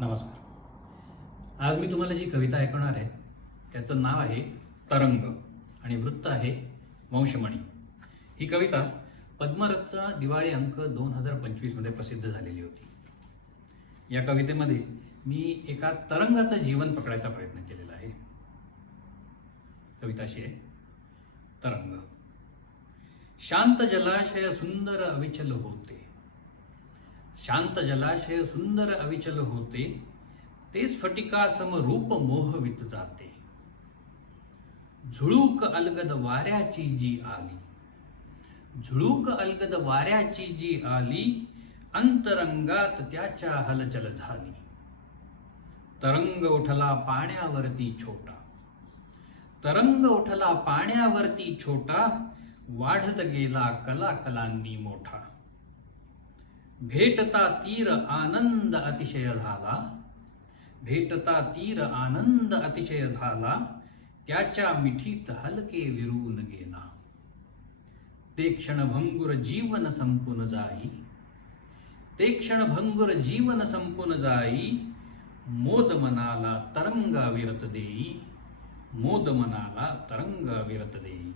नमस्कार. आज मी तुम्हाला जी कविता ऐकवणार आहे त्याचं नाव आहे तरंग आणि वृत्त आहे वंशमणी. ही कविता पद्मरथचा दिवाळी अंक 2025 मध्ये प्रसिद्ध झालेली होती. या कवितेमध्ये मी एका तरंगाचं जीवन पकडायचा प्रयत्न केलेला आहे. कविता अशी आहे. तरंग. शांत जलाशय सुंदर अविचल होते, शांत जलाशय सुंदर अविचल होते, ते स्फटिका समरूप मोहवित जाते. झुळूक अलगद वाऱ्याची जी आली, झुळूक अलगद वाऱ्याची जी आली, अंतरंगात त्याच्या हलचल झाली. तरंग उठला पाण्यावरती छोटा, तरंग उठला पाण्यावरती छोटा, वाढत गेला कला कलांनी मोठा. भेटता तीर आनंद अतिशय झाला, भेटता तीर आनंद अतिशय झाला, त्याच्या मिठीत हलके विरून गेला. ते क्षणभंगुर जीवन संपून जाई, ते क्षणभंगुर जीवन संपून जाई, मोद मनाला तरंग विरत देई, मोद मनाला तरंग विरत देई.